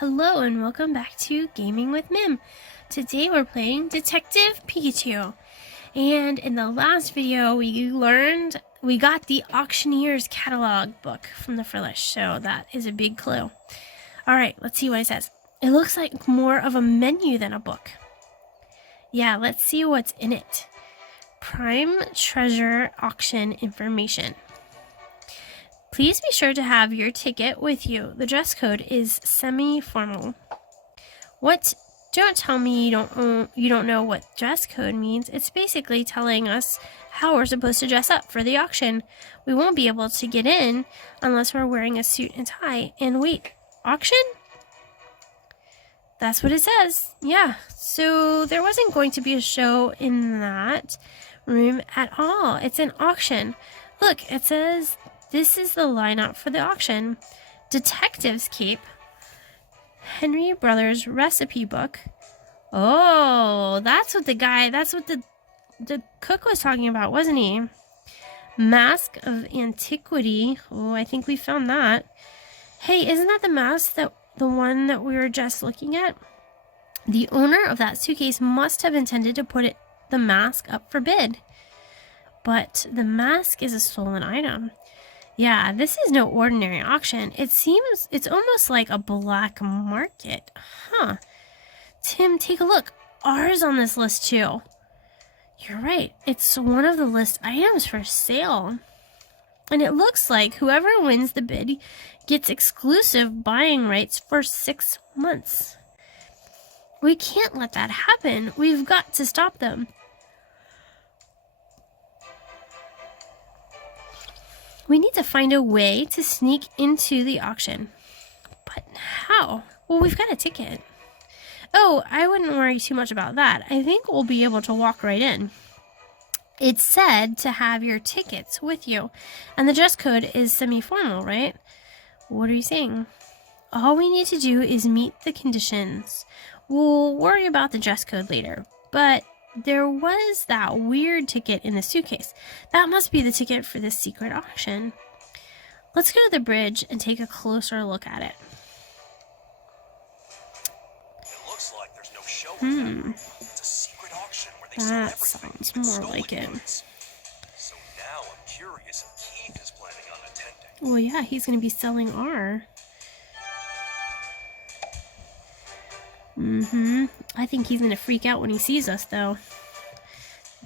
Hello and welcome back to Gaming with Mim. Today we're playing Detective Pikachu. And in the last video we got the Auctioneer's Catalog book from the Frillish, so that is a big clue. Alright, let's see what it says. It looks like more of a menu than a book. Yeah, let's see what's in it. Prime Treasure Auction Information. Please be sure to have your ticket with you. The dress code is semi-formal. What? Don't tell me you don't know what dress code means. It's basically telling us how we're supposed to dress up for the auction. We won't be able to get in unless we're wearing a suit and tie. And wait, auction? That's what it says. Yeah, so there wasn't going to be a show in that room at all. It's an auction. Look, it says this is the lineup for the auction. Detective's Cape. Henry Brothers recipe book. Oh, that's what the cook was talking about, wasn't he? Mask of Antiquity. Oh, I think we found that. Hey, isn't that the mask the one that we were just looking at? The owner of that suitcase must have intended to put the mask up for bid. But the mask is a stolen item. Yeah, this is no ordinary auction. It's almost like a black market. Huh. Tim, take a look. Ours on this list too. You're right. It's one of the list items for sale. And it looks like whoever wins the bid gets exclusive buying rights for 6 months. We can't let that happen. We've got to stop them. We need to find a way to sneak into the auction. But how? Well, we've got a ticket. Oh, I wouldn't worry too much about that. I think we'll be able to walk right in. It said to have your tickets with you. And the dress code is semi-formal, right? What are you saying? All we need to do is meet the conditions. We'll worry about the dress code later. But there was that weird ticket in the suitcase. That must be the ticket for this secret auction. Let's go to the bridge and take a closer look at it. It looks like there's no show in that. It's a secret auction where they sell everything, That sounds even more like stolen it. goods. So now I'm curious if Keith is planning on attending. Well, yeah, he's going to be selling our. I think he's going to freak out when he sees us, though.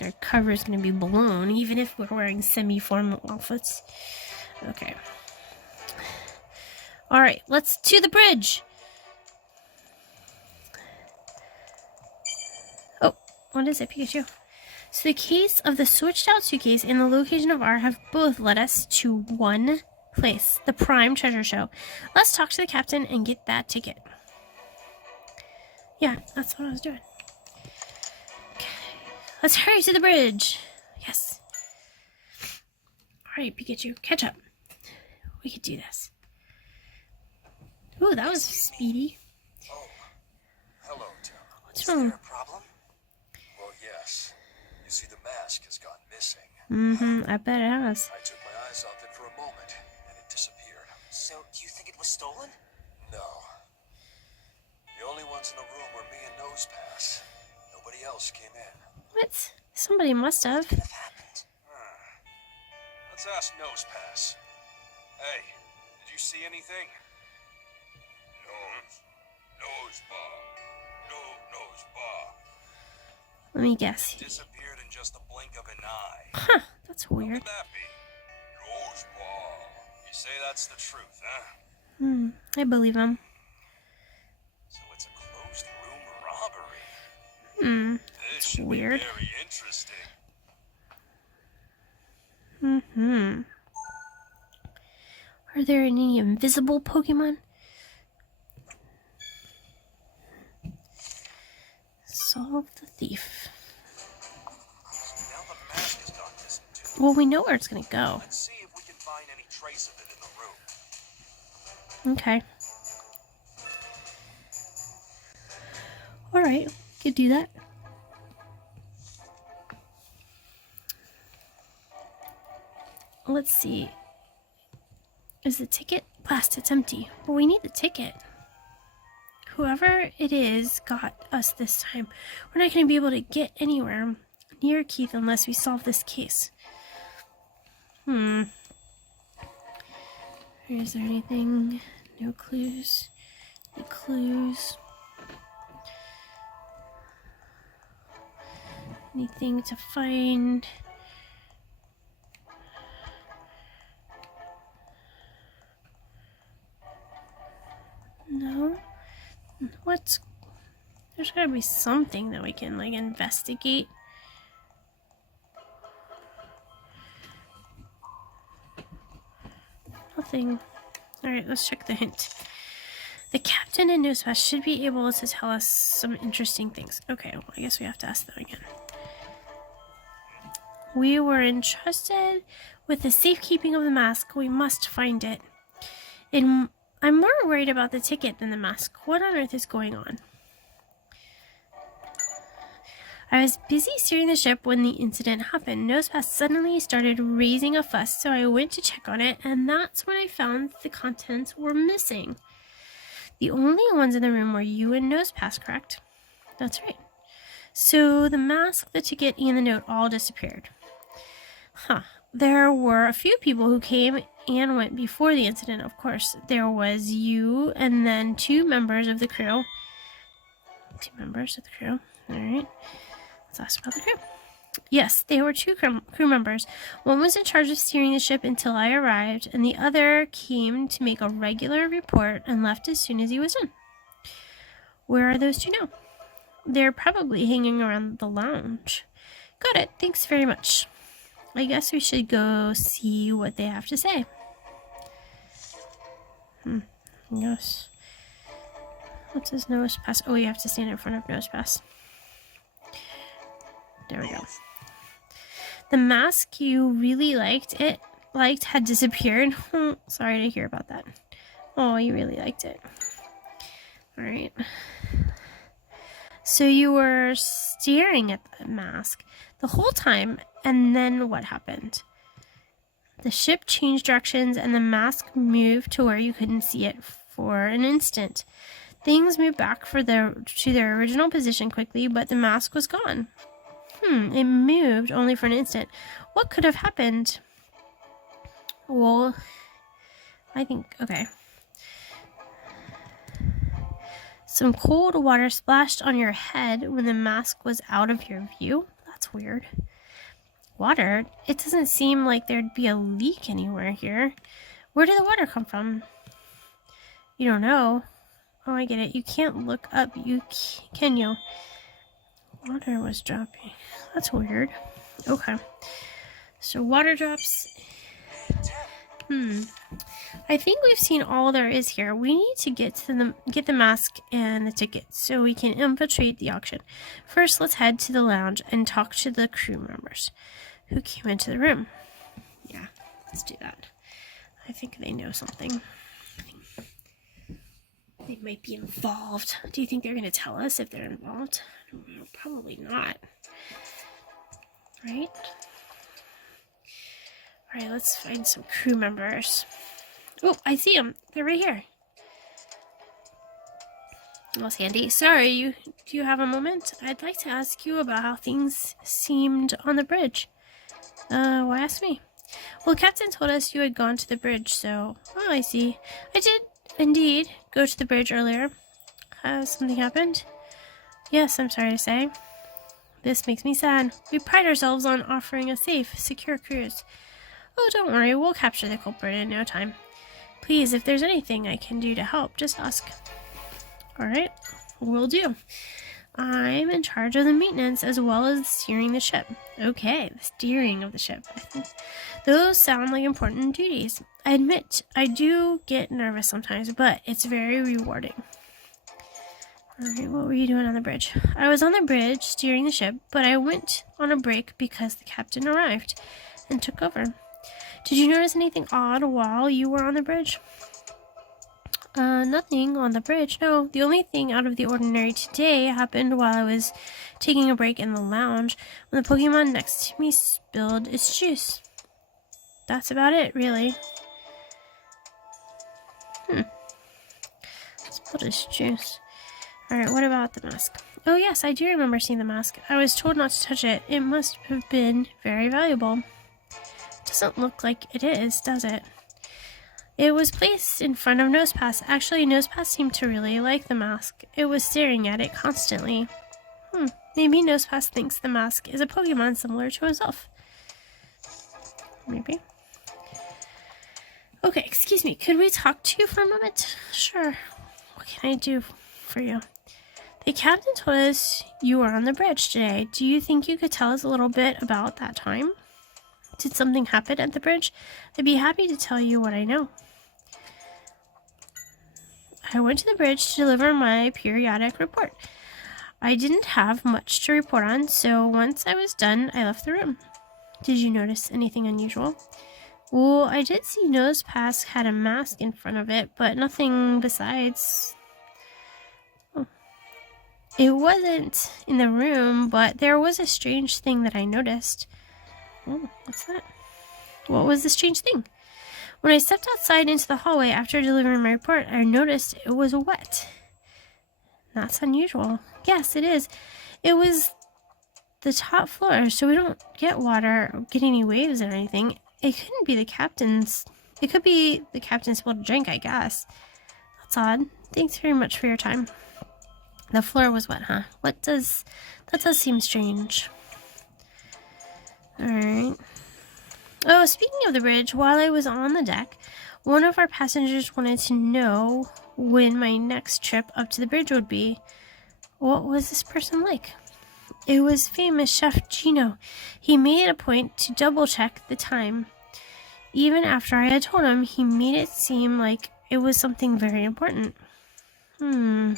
Our cover is going to be blown, even if we're wearing semi-formal outfits. Okay. Alright, let's to the bridge! Oh, what is it, Pikachu? So the case of the switched out suitcase and the location of R have both led us to one place, the Prime Treasure Show. Let's talk to the captain and get that ticket. Yeah, that's what I was doing. Okay. Let's hurry to the bridge. Yes. Alright, Pikachu, catch up. We could do this. Ooh, that was speedy. Oh, hello, Tim. What's wrong? Is there a problem? Well, yes. You see, the mask has gone missing. I bet it has. I took my eyes off it for a moment, and it disappeared. So, do you think it was stolen? No. The only ones in the room were me and Nosepass. Nobody else came in. What? Somebody must have. Could have happened. Let's ask Nosepass. Hey, did you see anything? Nosepass. Let me guess. Disappeared in just the blink of an eye. Huh, that's How weird. could that be? You say that's the truth, huh? I believe him. So it's a closed room robbery. This should weird. be very interesting. Are there any invisible Pokemon? Solve the thief. Now the mask has gone missing too. Well, we know where it's gonna go. Let's see if we can find any trace of it in the room. Okay. Alright, could do that. Let's see. Is the ticket? Blast, it's empty. But we need the ticket. Whoever it is got us this time. We're not going to be able to get anywhere near Keith unless we solve this case. Is there anything? No clues. No clues. Anything to find? No. There's gotta be something that we can like investigate. Nothing. Alright, let's check the hint. The captain and Nosepass should be able to tell us some interesting things. Okay, well, I guess we have to ask them again. We were entrusted with the safekeeping of the mask. We must find it. I'm more worried about the ticket than the mask. What on earth is going on? I was busy steering the ship when the incident happened. Nosepass suddenly started raising a fuss, so I went to check on it, and that's when I found the contents were missing. The only ones in the room were you and Nosepass, correct? That's right. So the mask, the ticket, and the note all disappeared. There were a few people who came and went before the incident, of course. There was you and then 2 members of the crew. 2 members of the crew. Alright. Let's ask about the crew. Yes, they were 2 crew members. One was in charge of steering the ship until I arrived, and the other came to make a regular report and left as soon as he was done. Where are those 2 now? They're probably hanging around the lounge. Got it. Thanks very much. I guess we should go see what they have to say. Yes. What says Nosepass? Oh, you have to stand in front of Nosepass. There we go. The mask you really liked had disappeared. Sorry to hear about that. Oh, you really liked it. Alright. So you were staring at the mask the whole time, and then what happened? The ship changed directions and the mask moved to where you couldn't see it for an instant. Things moved back to their original position quickly, but the mask was gone. It moved only for an instant. What could have happened? Well, I think, okay. Some cold water splashed on your head when the mask was out of your view. That's weird. Water? It doesn't seem like there'd be a leak anywhere here. Where did the water come from? You don't know. Oh, I get it. You can't look up. Can you? Water was dropping. That's weird. Okay. So water drops. I think we've seen all there is here. We need to get the mask and the ticket so we can infiltrate the auction. First, let's head to the lounge and talk to the crew members who came into the room. Yeah, let's do that. I think they know something. They might be involved. Do you think they're going to tell us if they're involved? Probably not. Right? Alright, let's find some crew members. Oh, I see them. They're right here. Well, Sandy, sorry, do you have a moment? I'd like to ask you about how things seemed on the bridge. Why ask me? Well, Captain told us you had gone to the bridge, so... Oh, I see. I did, indeed, go to the bridge earlier. Has something happened? Yes, I'm sorry to say. This makes me sad. We pride ourselves on offering a safe, secure cruise. Oh, don't worry, we'll capture the culprit in no time. Please, if there's anything I can do to help, just ask. Alright, will do. I'm in charge of the maintenance as well as steering the ship. Okay, the steering of the ship. Those sound like important duties. I admit, I do get nervous sometimes, but it's very rewarding. Alright, what were you doing on the bridge? I was on the bridge steering the ship, but I went on a break because the captain arrived and took over. Did you notice anything odd while you were on the bridge? Nothing on the bridge, no. The only thing out of the ordinary today happened while I was taking a break in the lounge when the Pokemon next to me spilled its juice. That's about it, really. Spilled its juice. Alright, what about the mask? Oh yes, I do remember seeing the mask. I was told not to touch it. It must have been very valuable. Doesn't look like it is, does it? It was placed in front of Nosepass. Actually, Nosepass seemed to really like the mask. It was staring at it constantly. Maybe Nosepass thinks the mask is a Pokemon similar to himself. Maybe. Okay, excuse me. Could we talk to you for a moment? Sure. What can I do for you? The captain told us you were on the bridge today. Do you think you could tell us a little bit about that time? Did something happen at the bridge? I'd be happy to tell you what I know. I went to the bridge to deliver my periodic report. I didn't have much to report on, so once I was done, I left the room. Did you notice anything unusual? Well, I did see Nosepass had a mask in front of it, but nothing besides. Oh. It wasn't in the room, but there was a strange thing that I noticed. Oh, what's that? What was the strange thing? When I stepped outside into the hallway after delivering my report, I noticed it was wet. That's unusual. Yes, it is. It was the top floor, so we don't get water or get any waves or anything. It couldn't be the captain's. It could be the captain's spilled drink, I guess. That's odd. Thanks very much for your time. The floor was wet, huh? That does seem strange. Alright. Oh, speaking of the bridge, while I was on the deck, one of our passengers wanted to know when my next trip up to the bridge would be. What was this person like? It was famous Chef Gino. He made a point to double check the time. Even after I had told him, he made it seem like it was something very important. That's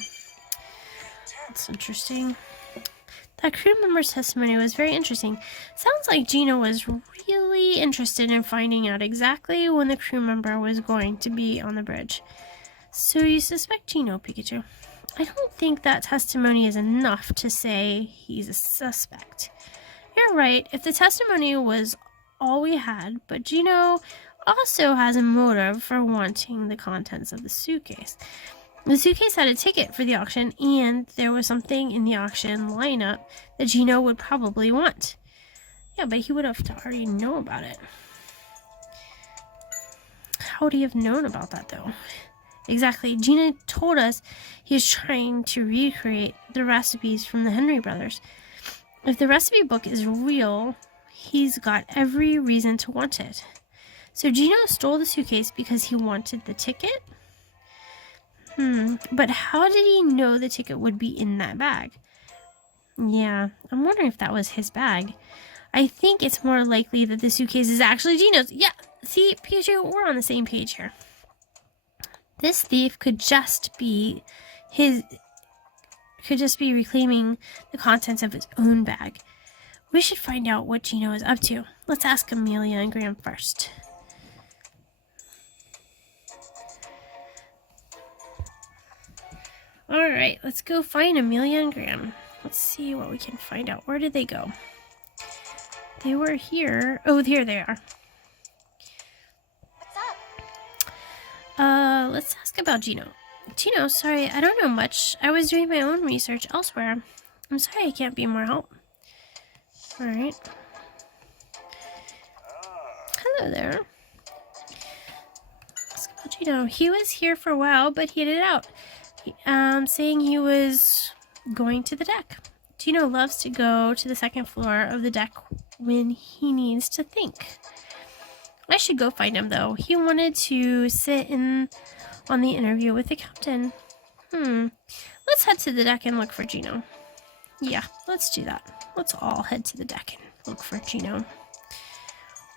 interesting. That crew member's testimony was very interesting. Sounds like Gino was really interested in finding out exactly when the crew member was going to be on the bridge. So you suspect Gino, Pikachu? I don't think that testimony is enough to say he's a suspect. You're right, if the testimony was all we had, but Gino also has a motive for wanting the contents of the suitcase. The suitcase had a ticket for the auction, and there was something in the auction lineup that Gino would probably want. Yeah, but he would have to already know about it. How would he have known about that, though? Exactly. Gino told us he was trying to recreate the recipes from the Henry brothers. If the recipe book is real, he's got every reason to want it. So Gino stole the suitcase because he wanted the ticket? But how did he know the ticket would be in that bag? Yeah, I'm wondering if that was his bag. I think it's more likely that the suitcase is actually Gino's. Yeah, see, Pikachu, we're on the same page here. This thief could just be reclaiming the contents of his own bag. We should find out what Gino is up to. Let's ask Amelia and Graham first. Alright, let's go find Amelia and Graham. Let's see what we can find out. Where did they go? They were here. Oh, here they are. What's up? Let's ask about Gino. Gino, sorry, I don't know much. I was doing my own research elsewhere. I'm sorry I can't be more help. Alright. Hello there. Ask about Gino. He was here for a while, but he headed out. Saying he was going to the deck. Gino loves to go to the second floor of the deck when he needs to think. I should go find him, though. He wanted to sit in on the interview with the captain. Let's head to the deck and look for Gino. Yeah, let's do that. Let's all head to the deck and look for Gino.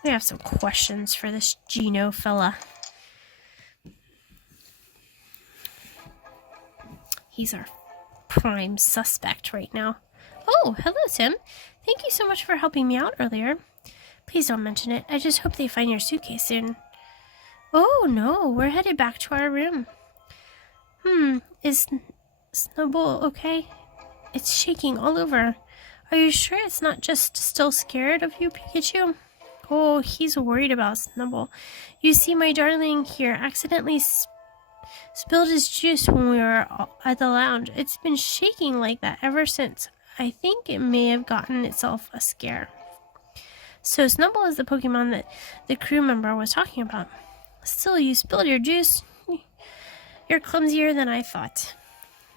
We have some questions for this Gino fella. He's our prime suspect right now. Oh, hello, Tim. Thank you so much for helping me out earlier. Please don't mention it. I just hope they find your suitcase soon. Oh, no. We're headed back to our room. Is Snubbull okay? It's shaking all over. Are you sure it's not just still scared of you, Pikachu? Oh, he's worried about Snubbull. You see, my darling here accidentally spilled his juice when we were at the lounge. It's been shaking like that ever since. I think it may have gotten itself a scare. So Snubble is the Pokemon that the crew member was talking about. Still, you spilled your juice. You're clumsier than I thought.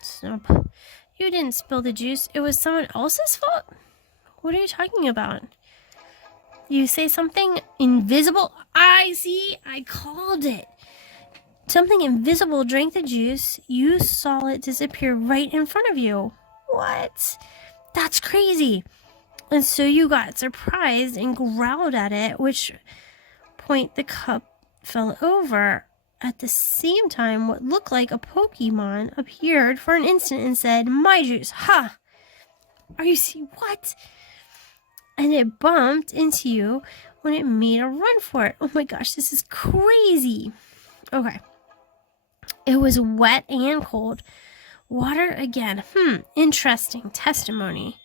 Snub, you didn't spill the juice. It was someone else's fault? What are you talking about? You say something invisible? I called it. Something invisible drank the juice. You saw it disappear right in front of you. What? That's crazy. And so you got surprised and growled at it, which point the cup fell over. At the same time, what looked like a Pokemon appeared for an instant and said, "My juice, ha! Are you see what?" And it bumped into you when it made a run for it. Oh my gosh, this is crazy. Okay. It was wet and cold. Water again. Interesting testimony.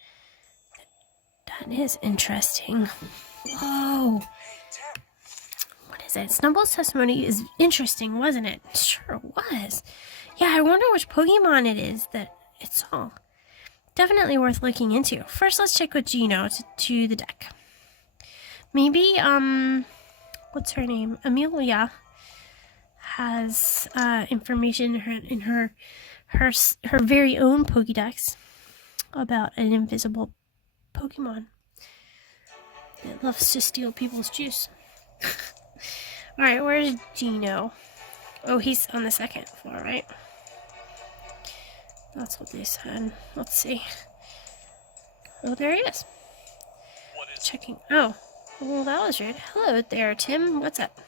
That is interesting. Whoa. What is it? Snubble's testimony is interesting, wasn't it? Sure was. Yeah, I wonder which Pokemon it is that it saw. Definitely worth looking into. First, let's check with Gino to the deck. Maybe, what's her name? Amelia has information in her very own Pokédex about an invisible Pokemon that loves to steal people's juice. Alright, where's Gino? Oh, he's on the second floor, right? That's what they said. Let's see. Oh, there he is. Checking. Oh, well, that was weird. Hello there, Tim. What's up?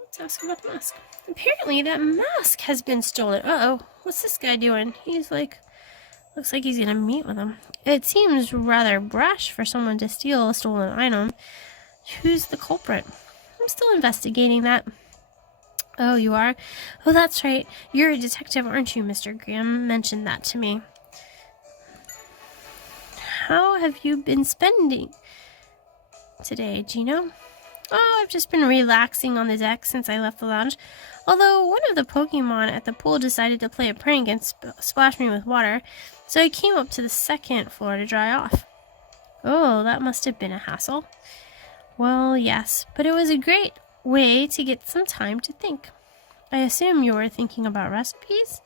Let's ask about the mask. Apparently, that mask has been stolen. Uh-oh. What's this guy doing? He's like... Looks like he's gonna meet with him. It seems rather brash for someone to steal a stolen item. Who's the culprit? I'm still investigating that. Oh, you are? Oh, that's right. You're a detective, aren't you? Mr. Graham mentioned that to me. How have you been spending today, Gino? Oh, I've just been relaxing on the deck since I left the lounge. Although one of the Pokemon at the pool decided to play a prank and splash me with water, so I came up to the second floor to dry off. Oh, that must have been a hassle. Well, yes, but it was a great way to get some time to think. I assume you were thinking about recipes?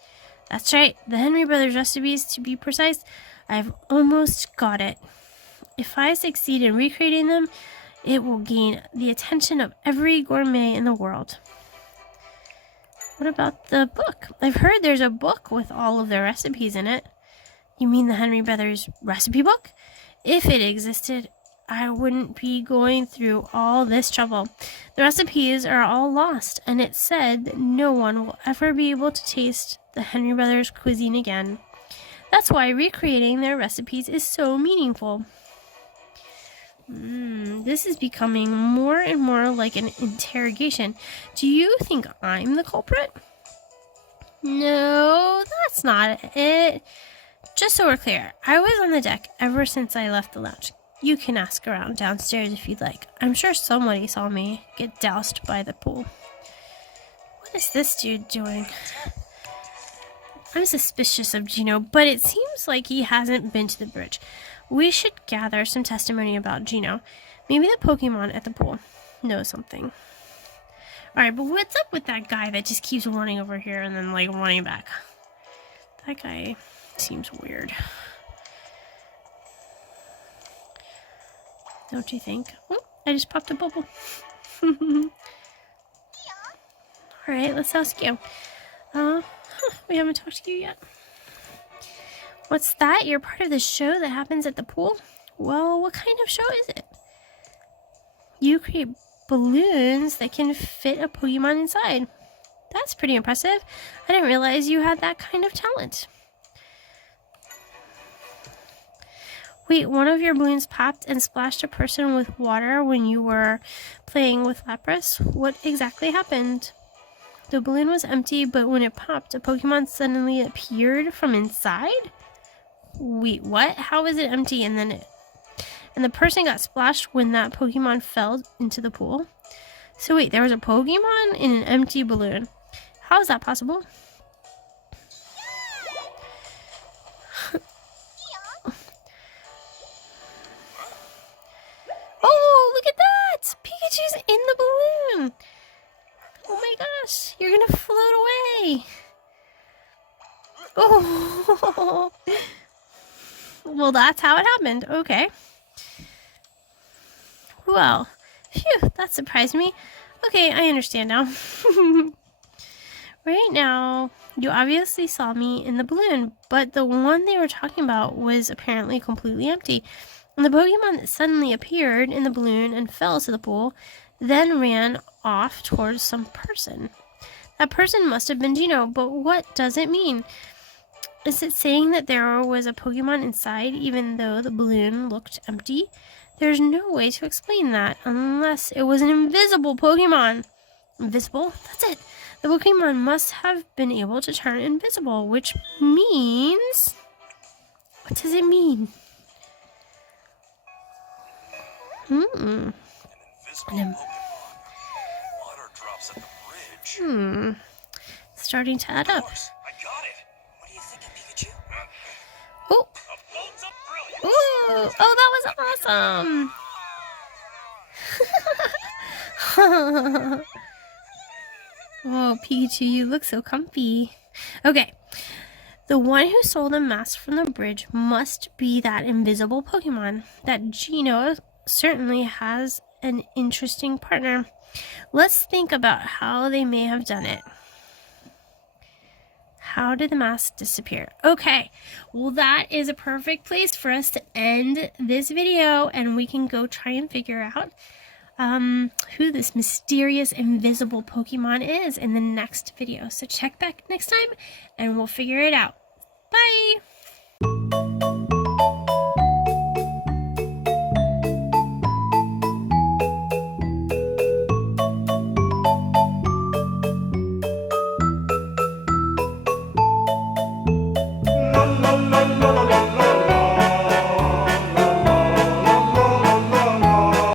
That's right, the Henry Brothers recipes, to be precise. I've almost got it. If I succeed in recreating them, it will gain the attention of every gourmet in the world. What about the book? I've heard there's a book with all of their recipes in it. You mean the Henry Brothers recipe book? If it existed, I wouldn't be going through all this trouble. The recipes are all lost, and it's said that no one will ever be able to taste the Henry Brothers cuisine again. That's why recreating their recipes is so meaningful. This is becoming more and more like an interrogation. Do you think I'm the culprit? No, that's not it. Just so we're clear, I was on the deck ever since I left the lounge. You can ask around downstairs if you'd like. I'm sure somebody saw me get doused by the pool. What is this dude doing? I'm suspicious of Gino, but it seems like he hasn't been to the bridge. We should gather some testimony about Gino. Maybe the Pokemon at the pool knows something. Alright, but what's up with that guy that just keeps running over here and then, like, running back? That guy seems weird. Don't you think? Oh, I just popped a bubble. Alright, let's ask you. We haven't talked to you yet. What's that? You're part of the show that happens at the pool? Well, what kind of show is it? You create balloons that can fit a Pokemon inside. That's pretty impressive. I didn't realize you had that kind of talent. Wait, one of your balloons popped and splashed a person with water when you were playing with Lapras? What exactly happened? The balloon was empty, but when it popped, a Pokemon suddenly appeared from inside? Wait, what? How is it empty and the person got splashed when that Pokemon fell into the pool? So wait, there was a Pokemon in an empty balloon. How is that possible? Oh, look at that! Pikachu's in the balloon! Oh my gosh, you're gonna float away! Oh! Well, that's how it happened. Okay. Well, phew, that surprised me. Okay, I understand now. Right now, you obviously saw me in the balloon, but the one they were talking about was apparently completely empty. And the Pokemon that suddenly appeared in the balloon and fell to the pool then ran off towards some person. That person must have been Gino, but what does it mean? Is it saying that there was a Pokemon inside even though the balloon looked empty? There's no way to explain that unless it was an invisible Pokemon. Invisible? That's it. The Pokemon must have been able to turn invisible, which means... What does it mean? An invisible Pokemon. Water drops at the bridge. Starting to add up. I got it. What are you thinking, Pikachu? Oh! A bolt of brilliance. Ooh! Oh, that was awesome! Oh, Pikachu, you look so comfy. Okay. The one who stole the mask from the bridge must be that invisible Pokemon. That Gino certainly has an interesting partner. Let's think about how they may have done it. How did the mask disappear? Okay, well, that is a perfect place for us to end this video, and we can go try and figure out who this mysterious invisible Pokemon is in the next video. So check back next time and we'll figure it out. Bye! La la la.